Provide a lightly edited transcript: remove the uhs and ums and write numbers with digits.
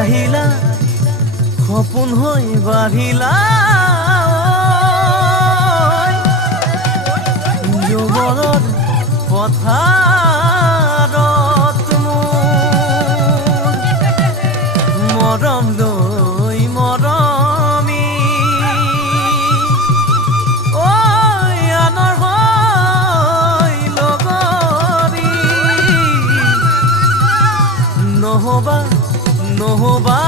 আহিলা সপোন হৈ বাঢ়িলা যুগলত পথাৰত মোৰ মৰম লৈ মৰমি আনৰ হৈ লগৰী নহবা নহবা